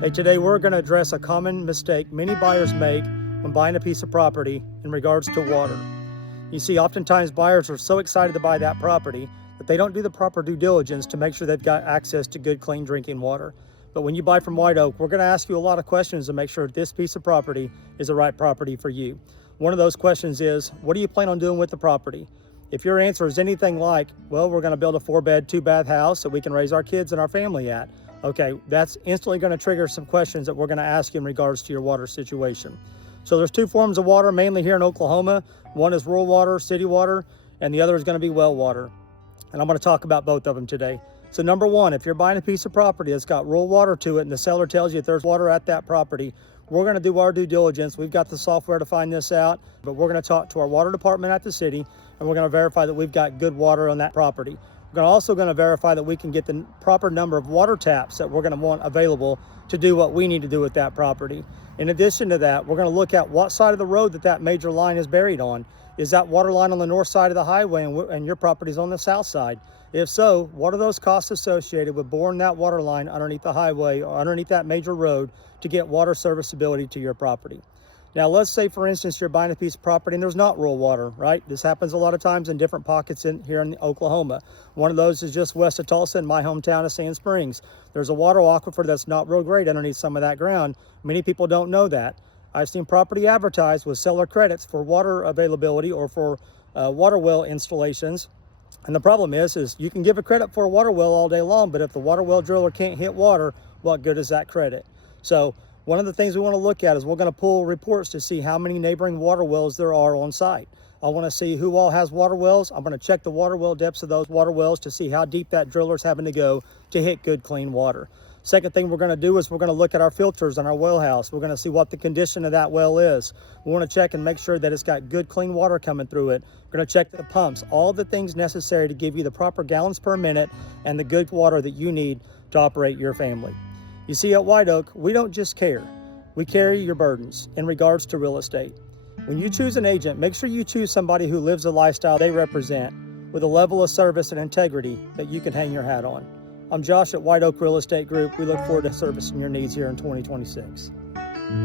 Hey, today we're going to address a common mistake many buyers make when buying a piece of property in regards to water. You see, oftentimes buyers are so excited to buy that property that they don't do the proper due diligence to make sure they've got access to good, clean drinking water. But when you buy from White Oak, we're going to ask you a lot of questions to make sure this piece of property is the right property for you. One of those questions is, what do you plan on doing with the property? If your answer is anything like, well, we're going to build a 4-bed, 2-bath house that we can raise our kids and our family at, okay, that's instantly going to trigger some questions that we're going to ask you in regards to your water situation. So there's two forms of water, mainly here in Oklahoma. One is rural water, city water, and the other is going to be well water. And I'm going to talk about both of them today. So number one, if you're buying a piece of property that's got rural water to it and the seller tells you if there's water at that property, we're going to do our due diligence. We've got the software to find this out, but we're going to talk to our water department at the city, and we're going to verify that we've got good water on that property. We're also going to verify that we can get the proper number of water taps that we're going to want available to do what we need to do with that property. In addition to that, we're going to look at what side of the road that major line is buried on. Is that water line on the north side of the highway and your property's on the south side? If so, what are those costs associated with boring that water line underneath the highway or underneath that major road to get water serviceability to your property? Now, let's say, for instance, you're buying a piece of property and there's not rural water, right? This happens a lot of times in different pockets here in Oklahoma. One of those is just west of Tulsa in my hometown of Sand Springs. There's a water aquifer that's not real great underneath some of that ground. Many people don't know that. I've seen property advertised with seller credits for water availability or for water well installations. And the problem is you can give a credit for a water well all day long, but if the water well driller can't hit water, what good is that credit? So one of the things we want to look at is we're going to pull reports to see how many neighboring water wells there are on site. I want to see who all has water wells. I'm going to check the water well depths of those water wells to see how deep that driller's having to go to hit good, clean water. Second thing we're going to do is we're going to look at our filters on our well house. We're going to see what the condition of that well is. We want to check and make sure that it's got good, clean water coming through it. We're going to check the pumps, all the things necessary to give you the proper gallons per minute and the good water that you need to operate your family. You see, at White Oak, we don't just care. We carry your burdens in regards to real estate. When you choose an agent, make sure you choose somebody who lives the lifestyle they represent with a level of service and integrity that you can hang your hat on. I'm Josh at White Oak Real Estate Group. We look forward to servicing your needs here in 2026.